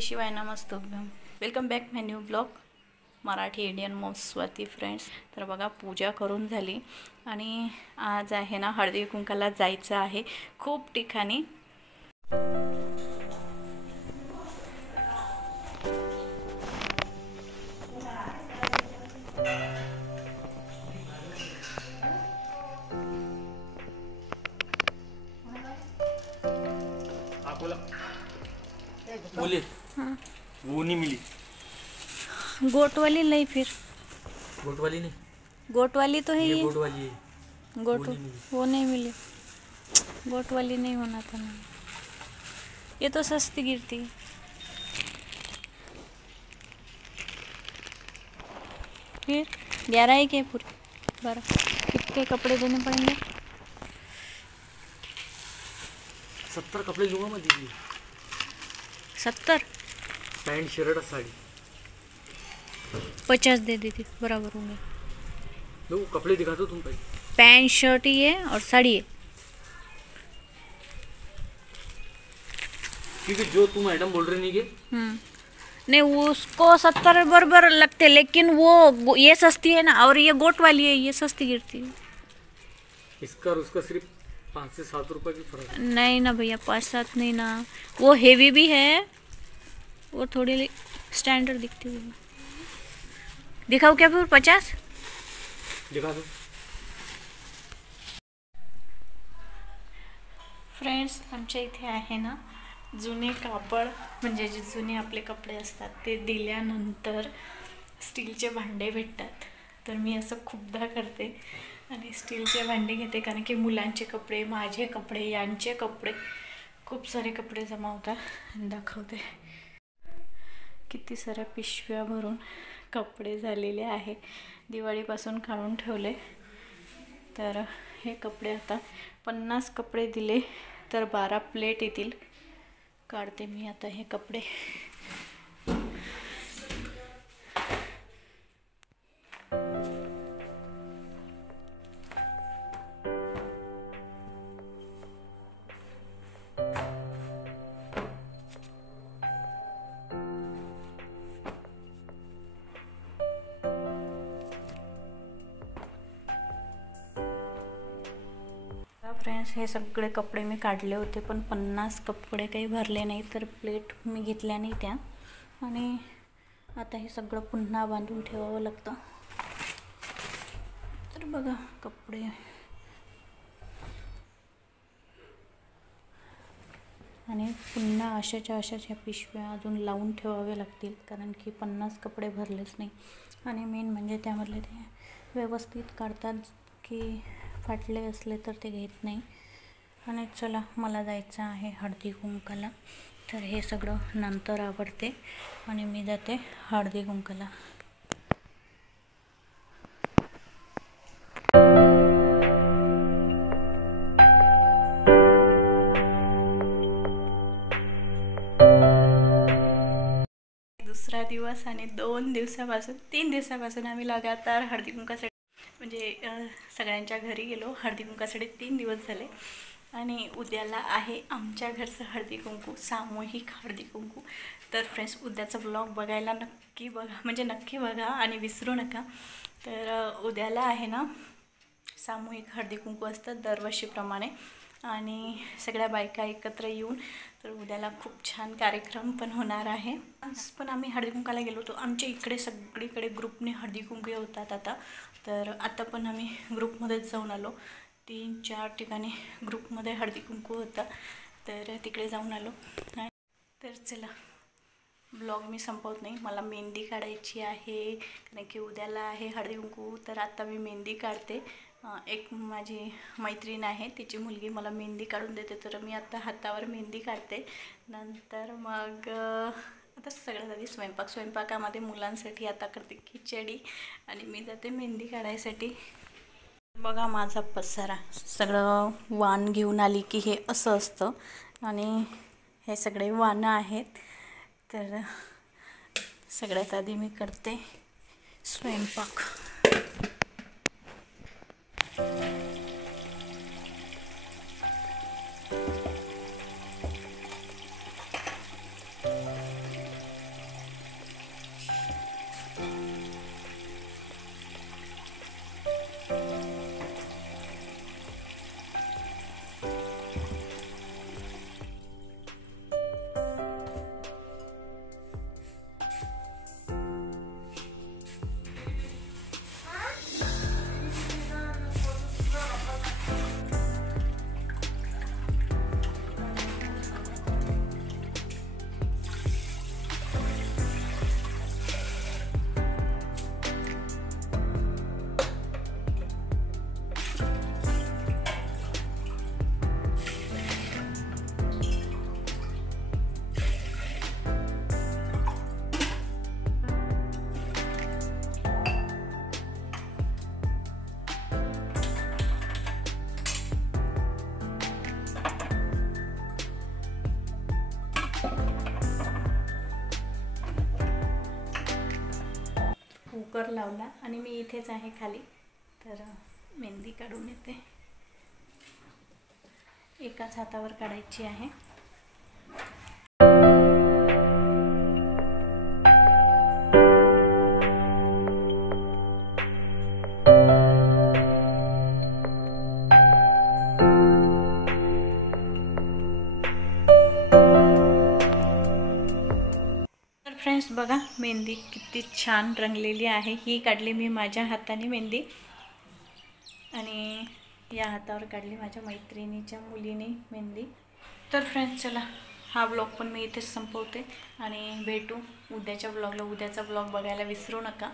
श्री शिवाय नमस्तुभ्यम. Welcome back my new blog Marathi Indian मॉम्सवरती फ्रेंड्स. तर बघा पूजा करून झाली आणि आज आहे ना हळदी कुंकाला जायचं आहे खूप ठिकाणी. बोले वो नहीं मिली. गोट वाली नहीं, फिर गोट वाली नहीं, गोट वाली तो है ये ये. गोट वाली है. गोट वो नहीं मिली. वो नहीं मिली. गोट वाली नहीं होना था ना, ये तो सस्ती गिरती. फिर 11 ही के पूरे 12 कितने कपड़े देने पड़ेंगे? 70 कपड़े लूंगा मैं दीदी. 70 पैंट शर्ट और साड़ी. 50 दे देती बराबर होंगे. लो कपड़े दिखा दो तुम पहले. पैंट शर्ट ही है और साड़ी है. क्योंकि जो तुम मैडम बोल रही नहीं कि नहीं उसको 70 बराबर लगते, लेकिन वो ये सस्ती है ना और ये गोट वाली है, ये सस्ती गिरती है. इसका और उसका सिर्फ 5 से 7 रुपए की फर्क है. नहीं ना भैया, 5-7 नहीं ना. वो हेवी भी है, वो थोड़ी स्टैंडर्ड दिखती है. दिखाओ क्या फिर 50 दिखा दो. फ्रेंड्स, आमच्या इथे आहे ना जुने कापड म्हणजे जे जुने आपले कपडे असतात ते दिल्यानंतर स्टीलचे भांडे भेटतात. तर मी असं खूपदा करते आणि स्टीलचे भांडे घेते, कारण की मुलांचे कपडे, माझे कपडे, यांचे कपडे, खूप सारे कपडे जमा होतात. आणि दाखवते किती साऱ्या पिशव्या भरून कपडे झालेले आहे, दिवाळीपासून काढून ठेवले. तर हे कपडे आता 50 कपडे दिले तर 12 प्लेट येतील. काढते मी आता हे कपडे. फ्रेंड्स, हे सगळे कपडे मी काढले होते, पण 50 कपडे काही भरले नाही, तर प्लेट मी घेतल्या नाही त्या. आणि आता हे सगळं पुन्हा बांधून ठेवावं लागतं. तर बघा कपडे आणि पुन्हा अशाच्या ह्या पिशव्या अजून लावून ठेवावे लागतील, कारण की 50 कपडे भरलेच नाही. आणि मेन म्हणजे त्यामधले ते व्यवस्थित काढतात की फाटले असले तर ते घेत नाही. आणि चला, मला जायचं आहे हळदी कुंकाला, तर हे सगळं नंतर आवडते आणि मी जाते हळदी कुंकाला. दुसरा दिवस आणि 2 दिवसापासून 3 दिवसापासून आम्ही लगातार हळदी कुंकासाठी म्हणजे सगळ्यांच्या घरी गेलो. हळदी कुंकासाठी 3 दिवस झाले. आणि उद्याला आहे आमच्या घरचं हळदी कुंकू, सामूहिक हळदी कुंकू. तर फ्रेंड्स, उद्याचा व्लॉग बघायला नक्की बघा आणि विसरू नका. तर उद्याला आहे ना सामूहिक हळदी कुंकू असतं दरवर्षीप्रमाणे, आणि सगळ्या बायका एकत्र येऊन, तर उद्याला खूप छान कार्यक्रम पण होणार आहे. आज पण आम्ही हळदी कुंकाला गेलो होतो. आमच्या इकडे सगळीकडे ग्रुपने हळदी कुंकू होतात आता. तर आता पण आम्ही ग्रुपमध्येच जाऊन आलो. 3-4 ठिकाणी ग्रुपमध्ये हळदी कुंकू होता, तर तिकडे जाऊन आलो. तर चला, ब्लॉग मी संपवत नाही. मला मेहंदी काढायची आहे, कारण की उद्याला आहे हळदी कुंकू. तर आता मी मेहंदी काढते. एक माझी मैत्रीण आहे, तिची मुलगी मला मेहंदी काढून देते, तर मी आता हातावर मेहंदी काढते. नंतर मग आता सगळ्यात आधी स्वयंपाकामध्ये मुलांसाठी आता करते खिचडी आणि मी जाते मेहंदी काढायसाठी. बघा माझा पसारा, सगळं वाण घेऊन आली की हे असं असतं, आणि हे सगळे वाणं आहेत. तर सगळ्यात आधी मी करते स्वयंपाक. कुकर लावला आणि मी इथेच आहे खाली, तर मेहंदी काढून येते. एकाच हातावर काढायची आहे. फ्रेंड्स बघा, मेहंदी किती छान रंगलेली आहे. ही काढली मी माझ्या हाताने मेहंदी, आणि या हातावर काढली माझ्या मैत्रिणीच्या मुलीने मेहंदी. तर फ्रेंड्स चला, हा ब्लॉग पण मी इथेच संपवते आणि भेटू उद्याच्या ब्लॉगला. उद्याचा ब्लॉग बघायला विसरू नका.